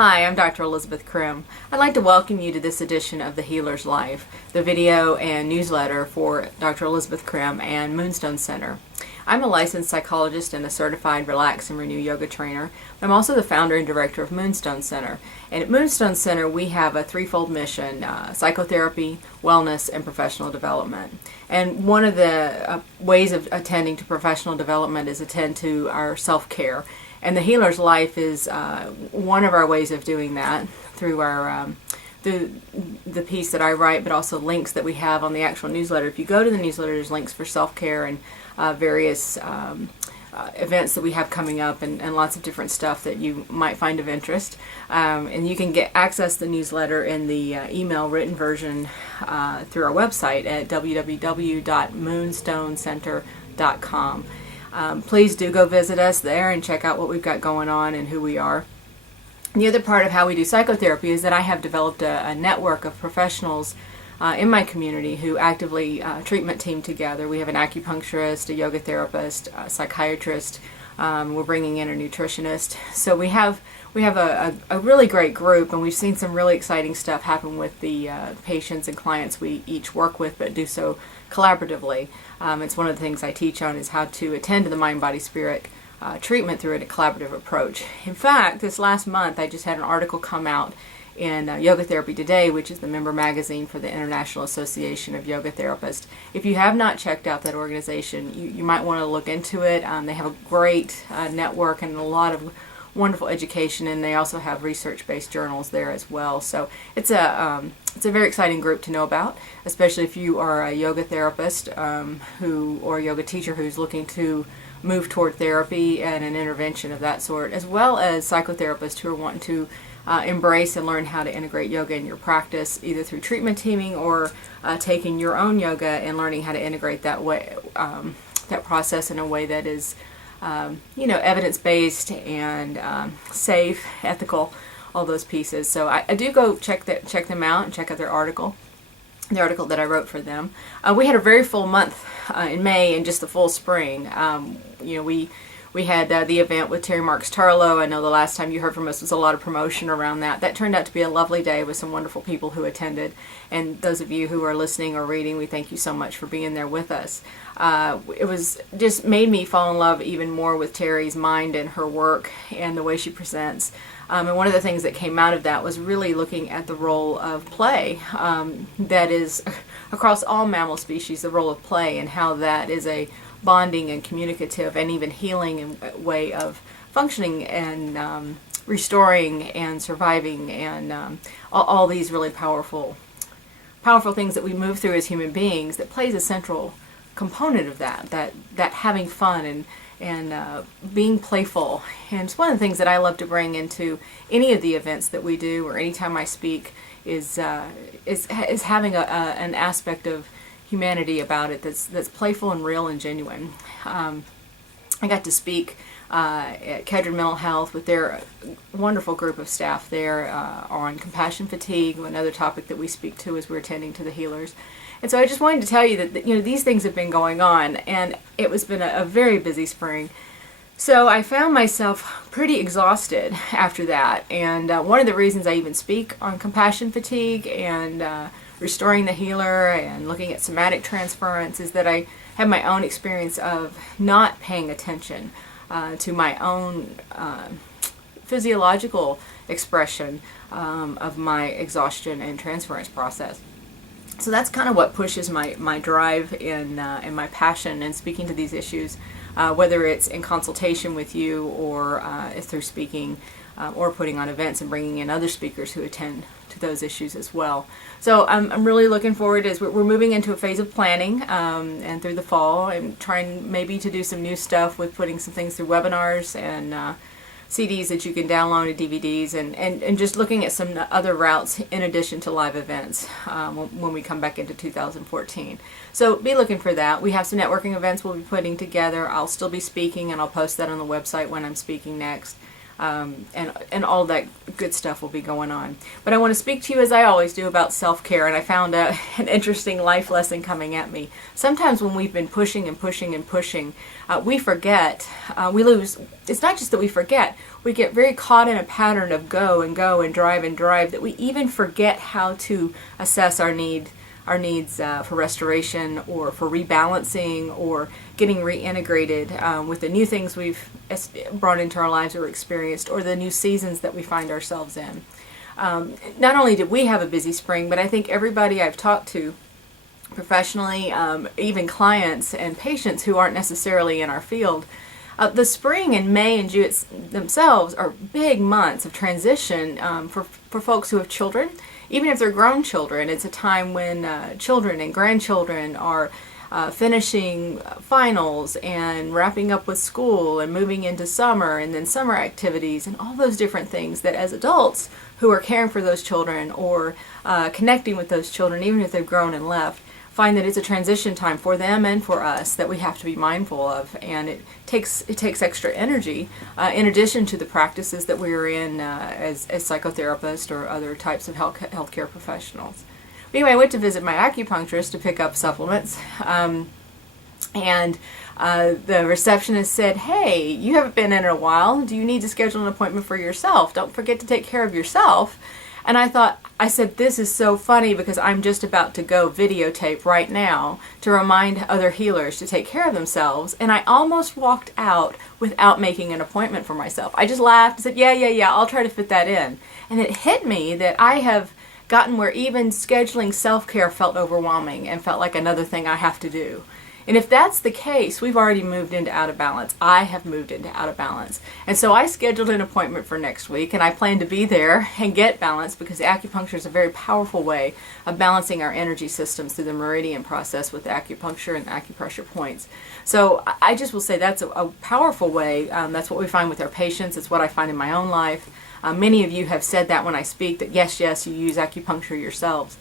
Hi, I'm Dr. Elisabeth Crim. I'd like to welcome you to this edition of The Healer's Life, the video and newsletter for Dr. Elisabeth Crim and Moonstone Center. I'm a licensed psychologist and a certified Relax and Renew yoga trainer. I'm also the founder and director of Moonstone Center. And at Moonstone Center, we have a threefold mission: psychotherapy, wellness, and professional development. And one of the ways of attending to professional development is attend to our self-care. And the Healer's Life is one of our ways of doing that through our the piece that I write, but also links that we have on the actual newsletter. If you go to the newsletter, there's links for self-care and various events that we have coming up, and lots of different stuff that you might find of interest. And you can access the newsletter in the email written version through our website at www.moonstonecenter.com. Please do go visit us there and check out what we've got going on and who we are. The other part of how we do psychotherapy is that I have developed a network of professionals in my community who actively treatment team together. We have an acupuncturist, a yoga therapist, a psychiatrist. We're bringing in a nutritionist. So we have a really great group, and we've seen some really exciting stuff happen with the patients and clients we each work with, but do so collaboratively. It's one of the things I teach on is how to attend to the mind, body, spirit treatment through a collaborative approach. In fact, this last month I just had an article come out in Yoga Therapy Today, which is the member magazine for the International Association of Yoga Therapists. If you have not checked out that organization, you might want to look into it. They have a great network and a lot of wonderful education, and they also have research-based journals there as well. So it's a very exciting group to know about, especially if you are a yoga therapist or a yoga teacher who's looking to move toward therapy and an intervention of that sort, as well as psychotherapists who are wanting to embrace and learn how to integrate yoga in your practice, either through treatment teaming or taking your own yoga and learning how to integrate that way, that process in a way that is evidence-based and safe, ethical, all those pieces. So I do go check them out and check out their article. The article that I wrote for them. We had a very full month in May and just the full spring. We had the event with Marks-Tarlow. I know the last time you heard from us was a lot of promotion around that. That turned out to be a lovely day with some wonderful people who attended. And those of you who are listening or reading, we thank you so much for being there with us. It was just made me fall in love even more with Terry's mind and her work and the way she presents. And one of the things that came out of that was really looking at the role of play, that is across all mammal species, the role of play and how that is a bonding and communicative and even healing way of functioning and restoring and surviving and all these really powerful things that we move through as human beings. That plays a central component of that having fun and being playful. And it's one of the things that I love to bring into any of the events that we do or anytime I speak is having an aspect of humanity about it that's playful and real and genuine. I got to speak at Kedron Mental Health with their wonderful group of staff there on compassion fatigue, another topic that we speak to as we're attending to the healers. And so I just wanted to tell you that these things have been going on, and it was been a very busy spring. So I found myself pretty exhausted after that, and one of the reasons I even speak on compassion fatigue and restoring the healer and looking at somatic transference is that I have my own experience of not paying attention to my own physiological expression of my exhaustion and transference process. So that's kind of what pushes my drive and my passion in speaking to these issues, whether it's in consultation with you or through speaking or putting on events and bringing in other speakers who attend to those issues as well. So I'm really looking forward as we're moving into a phase of planning and through the fall. I'm trying maybe to do some new stuff with putting some things through webinars and CDs that you can download and DVDs and just looking at some other routes in addition to live events when we come back into 2014. So be looking for that. We have some networking events we'll be putting together. I'll still be speaking, and I'll post that on the website when I'm speaking next. and all that good stuff will be going on. But I want to speak to you, as I always do, about self-care, and I found an interesting life lesson coming at me. Sometimes when we've been pushing and pushing and pushing, we forget, we lose. It's not just that we forget, we get very caught in a pattern of go and go and drive, that we even forget how to assess our needs for restoration or for rebalancing or getting reintegrated with the new things we've brought into our lives or experienced, or the new seasons that we find ourselves in. Not only did we have a busy spring, but I think everybody I've talked to professionally, even clients and patients who aren't necessarily in our field, the spring and May and June themselves are big months of transition for folks who have children. Even if they're grown children, it's a time when children and grandchildren are finishing finals and wrapping up with school and moving into summer and then summer activities and all those different things that as adults who are caring for those children or connecting with those children, even if they've grown and left, find that it's a transition time for them and for us that we have to be mindful of, and it takes extra energy in addition to the practices that we're in as psychotherapists or other types of healthcare professionals. But anyway, I went to visit my acupuncturist to pick up supplements, and the receptionist said, "Hey, you haven't been in a while. Do you need to schedule an appointment for yourself? Don't forget to take care of yourself." And I said, this is so funny because I'm just about to go videotape right now to remind other healers to take care of themselves. And I almost walked out without making an appointment for myself. I just laughed and said, yeah, I'll try to fit that in. And it hit me that I have gotten where even scheduling self-care felt overwhelming and felt like another thing I have to do. And if that's the case, we've already moved into out of balance. I have moved into out of balance. And so I scheduled an appointment for next week, and I plan to be there and get balance because acupuncture is a very powerful way of balancing our energy systems through the meridian process with acupuncture and acupressure points. So I just will say that's a powerful way. That's what we find with our patients. It's what I find in my own life. Many of you have said that when I speak, that yes, you use acupuncture yourselves.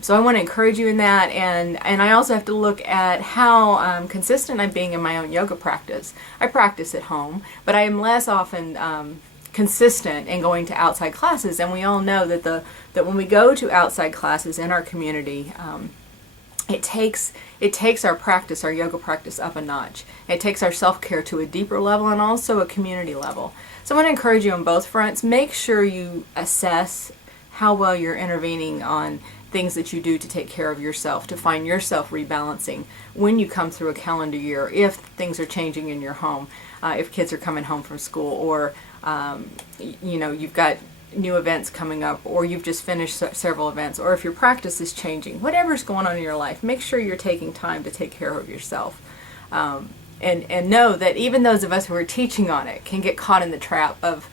So I want to encourage you in that, and I also have to look at how consistent I'm being in my own yoga practice. I practice at home, but I am less often consistent in going to outside classes, and we all know that when we go to outside classes in our community, it takes our practice, our yoga practice, up a notch. It takes our self-care to a deeper level and also a community level. So I want to encourage you on both fronts. Make sure you assess how well you're intervening on things that you do to take care of yourself, to find yourself rebalancing when you come through a calendar year, if things are changing in your home, if kids are coming home from school, or you've got new events coming up, or you've just finished several events, or if your practice is changing. Whatever's going on in your life, make sure you're taking time to take care of yourself. And know that even those of us who are teaching on it can get caught in the trap of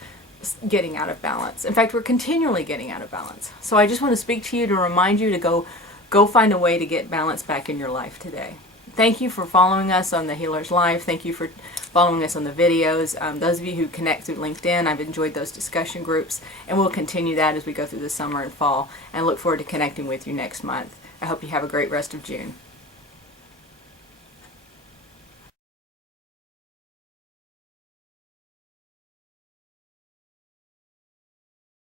getting out of balance. In fact, we're continually getting out of balance. So I just want to speak to you to remind you to go find a way to get balance back in your life today. Thank you for following us on The Healer's Life. Thank you for following us on the videos. Those of you who connect through LinkedIn, I've enjoyed those discussion groups, and we'll continue that as we go through the summer and fall, and look forward to connecting with you next month. I hope you have a great rest of June.